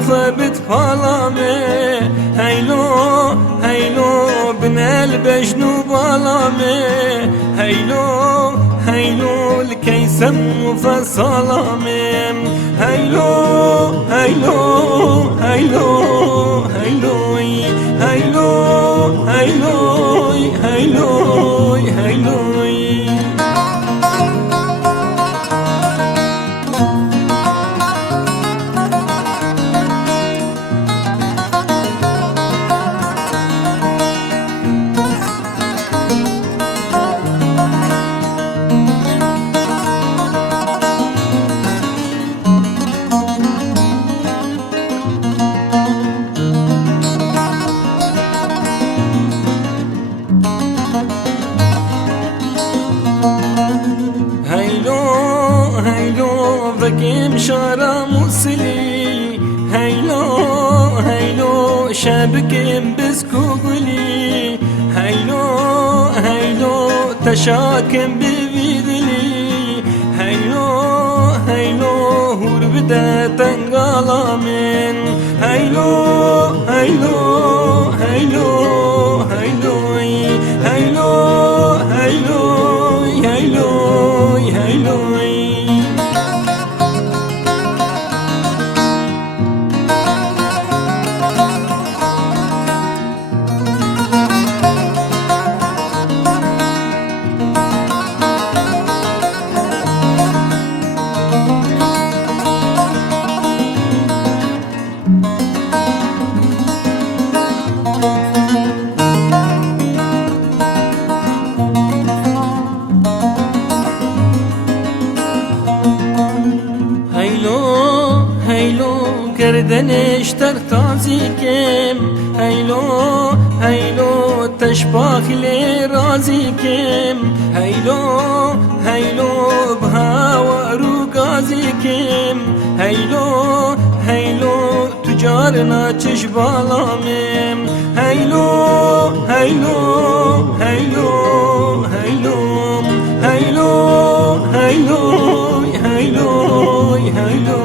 خبت بالامي هيلو هيلو بن البجنو بالامي هيلو هيلو الكيسم وفصلامي هيلو هيلو هيلو هيلو هيلو هيلو هيلو هيلو بكيم شارع موصلي هيلو هيلو شابكيم بسكوبلي هيلو هيلو تشاكم ببيدلي هيلو هيلو هور بدا تنقالا من هيلو هيلو هيلو هيلو هيلو هيلو هيلو هيلو کردنش تر تازی کم هیلو هیلو تشباخ لی رازی کم هیلو هیلو بها رو گازی کم هیلو هیلو تجار ناچش بالامم هیلو هیلو هیلو هیلو هیلو هیلو هیلو هیلو